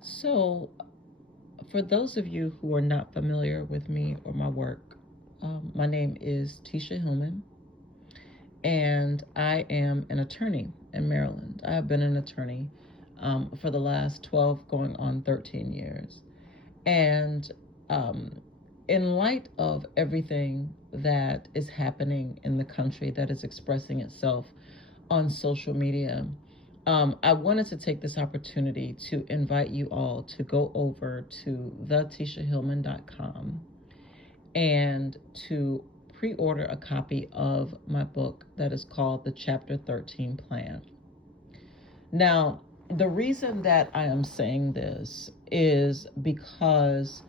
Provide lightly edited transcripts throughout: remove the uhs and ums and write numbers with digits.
So, for those of you who are not familiar with me or my work, my name is Tisha Hillman, and I am an attorney in Maryland. I have been an attorney for the last 12, going on 13 years. And um, in light of everything that is happening in the country that is expressing itself on social media, I wanted to take this opportunity to invite you all to go over to thetishahillman.com and to pre-order a copy of my book that is called the Chapter 13 Plan. Now, the reason that I am saying this is because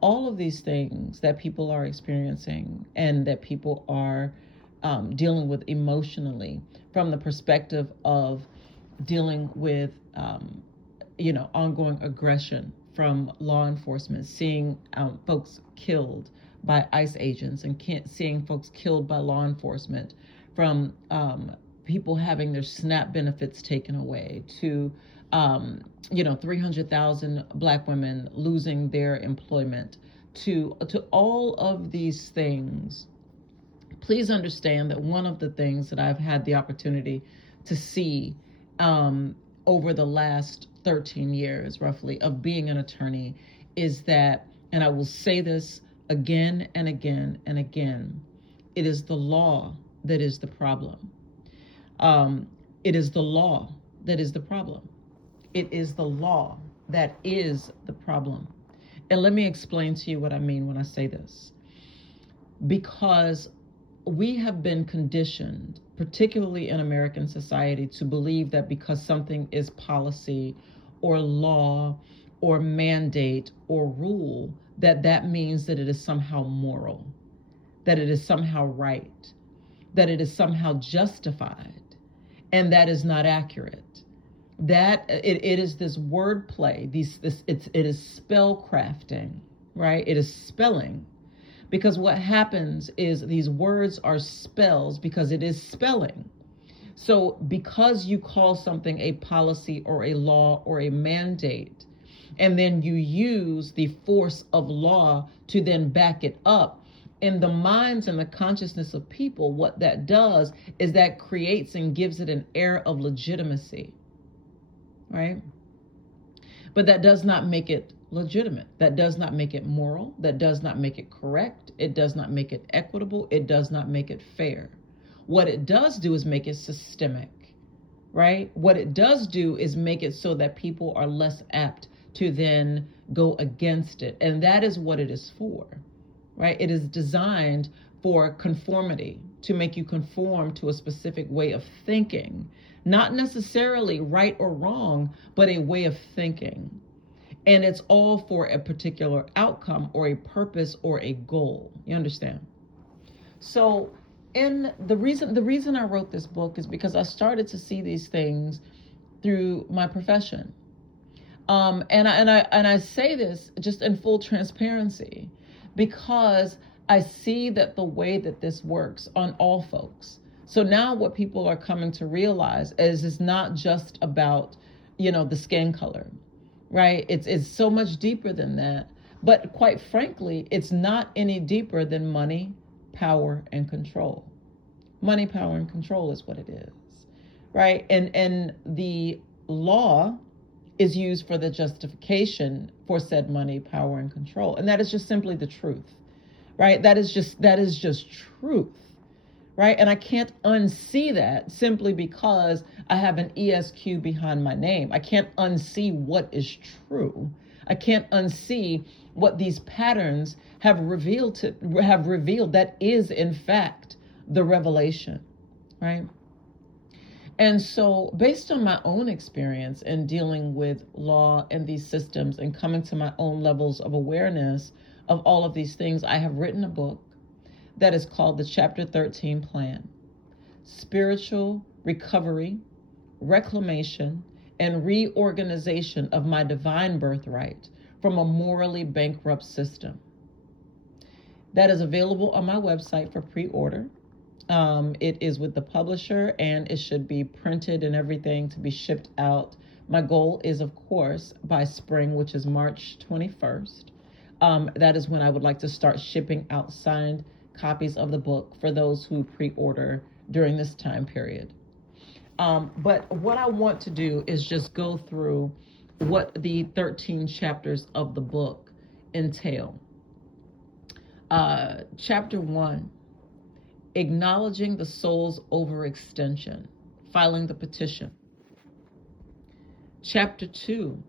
all of these things that people are experiencing and that people are dealing with emotionally, from the perspective of dealing with, ongoing aggression from law enforcement, seeing folks killed by ICE agents and seeing folks killed by law enforcement, from people having their SNAP benefits taken away, to 300,000 Black women losing their employment, to all of these things. Please understand that one of the things that I've had the opportunity to see over the last 13 years, roughly, of being an attorney is that, and I will say this again and again and again, it is the law that is the problem. It is the law that is the problem. It is the law that is the problem. And let me explain to you what I mean when I say this. Because we have been conditioned, particularly in American society, to believe that because something is policy or law or mandate or rule, that means that it is somehow moral, that it is somehow right, that it is somehow justified. And that is not accurate. That it is this wordplay, it is spell crafting, right? It is spelling. Because what happens is these words are spells because it is spelling. So because you call something a policy or a law or a mandate, and then you use the force of law to then back it up, in the minds and the consciousness of people, what that does is that creates and gives it an air of legitimacy, right? But that does not make it legitimate. That does not make it moral. That does not make it correct. It does not make it equitable. It does not make it fair. What it does do is make it systemic, right? What it does do is make it so that people are less apt to then go against it. And that is what it is for, right? It is designed for conformity, to make you conform to a specific way of thinking, not necessarily right or wrong, but a way of thinking. And it's all for a particular outcome or a purpose or a goal. You understand? So, the reason I wrote this book is because I started to see these things through my profession. And I say this just in full transparency, because I see that the way that this works on all folks. So now what people are coming to realize is it's not just about, the skin color, right? It's so much deeper than that. But quite frankly, it's not any deeper than money, power, and control. Money, power, and control is what it is, right? And the law is used for the justification for said money, power, and control. And that is just simply the truth, right? That is just truth, right? And I can't unsee that simply because I have an ESQ behind my name. I can't unsee what is true. I can't unsee what these patterns have revealed that is in fact the revelation, right? And so, based on my own experience in dealing with law and these systems and coming to my own levels of awareness of all of these things, I have written a book that is called the Chapter 13 Plan: Spiritual Recovery, Reclamation, and Reorganization of My Divine Birthright from a Morally Bankrupt System. That is available on my website for pre-order. It is with the publisher, and it should be printed and everything to be shipped out My goal is, of course, by spring, which is March 21st. That is when I would like to start shipping out signed copies of the book for those who pre-order during this time period. But what I want to do is just go through what the 13 chapters of the book entail. Chapter 1, acknowledging the soul's overextension, filing the petition. Chapter 2,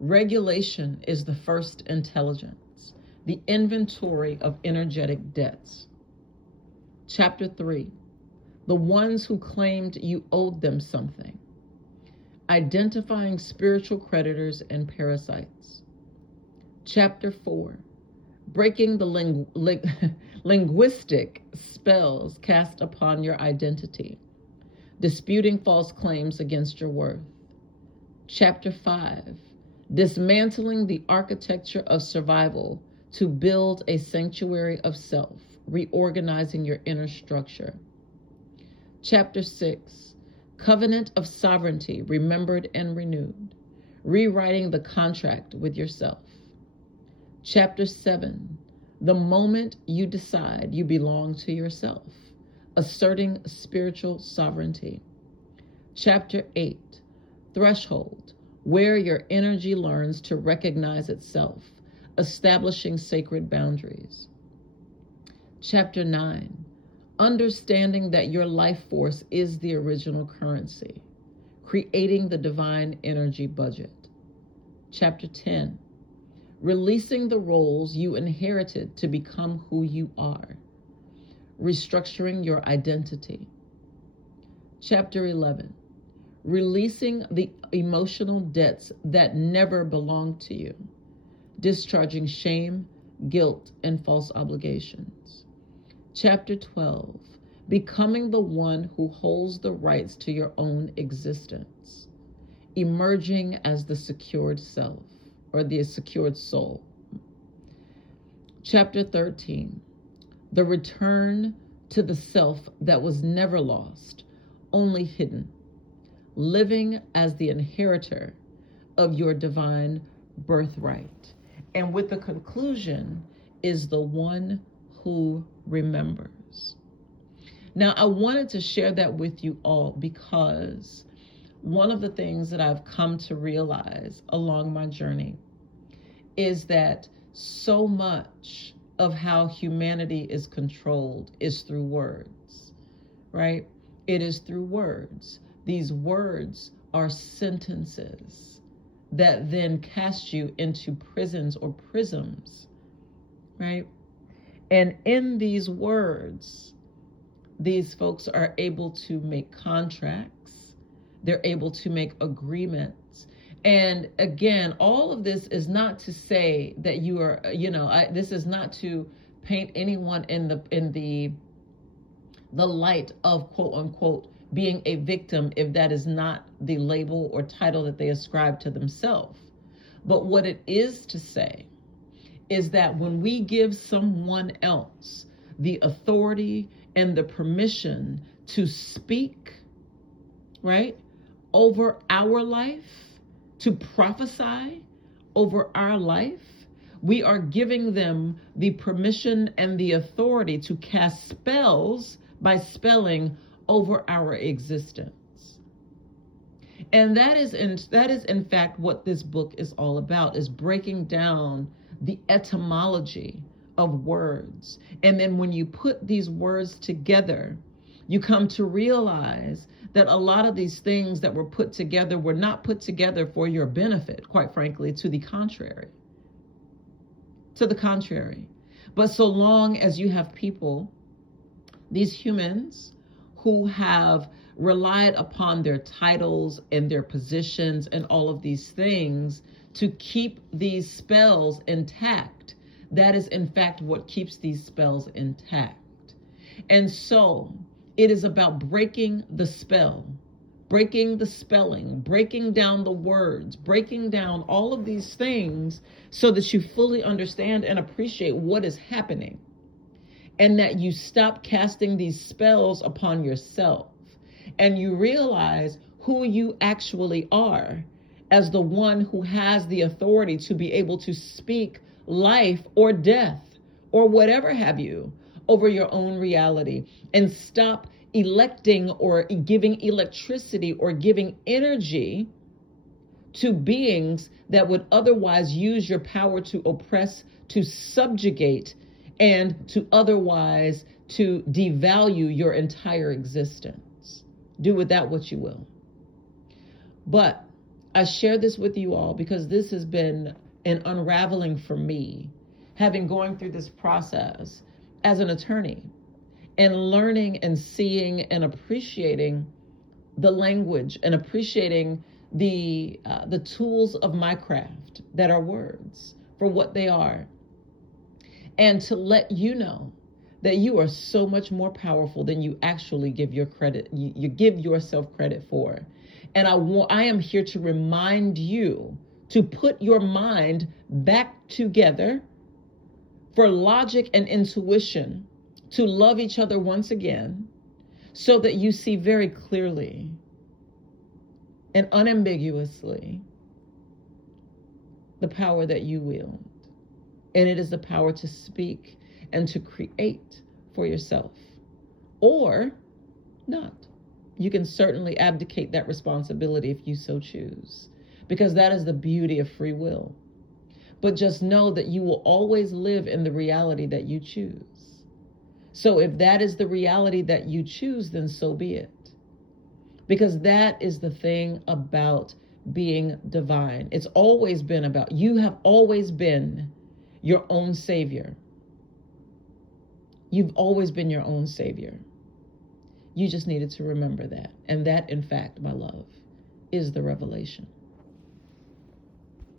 regulation is the first intelligence, the inventory of energetic debts. Chapter 3, the ones who claimed you owed them something, identifying spiritual creditors and parasites. Chapter 4, breaking the linguistic spells cast upon your identity, disputing false claims against your worth. Chapter 5, dismantling the architecture of survival to build a sanctuary of self, reorganizing your inner structure. Chapter 6, covenant of sovereignty remembered and renewed, rewriting the contract with yourself. Chapter 7, the moment you decide you belong to yourself, asserting spiritual sovereignty. Chapter 8, threshold, where your energy learns to recognize itself, establishing sacred boundaries. Chapter 9, understanding that your life force is the original currency, creating the divine energy budget. Chapter 10, releasing the roles you inherited to become who you are, restructuring your identity. Chapter 11, releasing the emotional debts that never belonged to you, discharging shame, guilt, and false obligations. Chapter 12, becoming the one who holds the rights to your own existence, emerging as the secured self, or the secured soul. Chapter 13, the return to the self that was never lost, only hidden, living as the inheritor of your divine birthright. And with the conclusion is the one who remembers. Now, I wanted to share that with you all because one of the things that I've come to realize along my journey is that so much of how humanity is controlled is through words, right? It is through words. These words are sentences that then cast you into prisons or prisms, right? And in these words, these folks are able to make contracts. They're able to make agreements. And again, all of this is not to say that you are, this is not to paint anyone in the light of quote unquote being a victim if that is not the label or title that they ascribe to themselves. But what it is to say is that when we give someone else the authority and the permission to speak, right, over our life, to prophesy over our life, we are giving them the permission and the authority to cast spells by spelling over our existence. And that is in fact what this book is all about, is breaking down the etymology of words. And then when you put these words together, you come to realize that a lot of these things that were put together were not put together for your benefit, quite frankly, to the contrary. To the contrary. But so long as you have people, these humans, who have relied upon their titles and their positions and all of these things to keep these spells intact, that is in fact what keeps these spells intact. And so it is about breaking the spell, breaking the spelling, breaking down the words, breaking down all of these things so that you fully understand and appreciate what is happening, and that you stop casting these spells upon yourself and you realize who you actually are as the one who has the authority to be able to speak life or death or whatever have you over your own reality, and stop electing or giving electricity or giving energy to beings that would otherwise use your power to oppress, to subjugate, and to otherwise to devalue your entire existence. Do with that what you will. But I share this with you all because this has been an unraveling for me, having going through this process as an attorney and learning and seeing and appreciating the language and appreciating the tools of my craft that are words for what they are, and to let you know that you are so much more powerful than you actually give your credit. You give yourself credit for. And I am here to remind you to put your mind back together for logic and intuition, to love each other once again, so that you see very clearly and unambiguously the power that you wield. And it is the power to speak and to create for yourself, or not. You can certainly abdicate that responsibility if you so choose, because that is the beauty of free will. But just know that you will always live in the reality that you choose. So if that is the reality that you choose, then so be it. Because that is the thing about being divine. It's always been about, you have always been your own savior. You've always been your own savior. You just needed to remember that. And that, in fact, my love, is the revelation.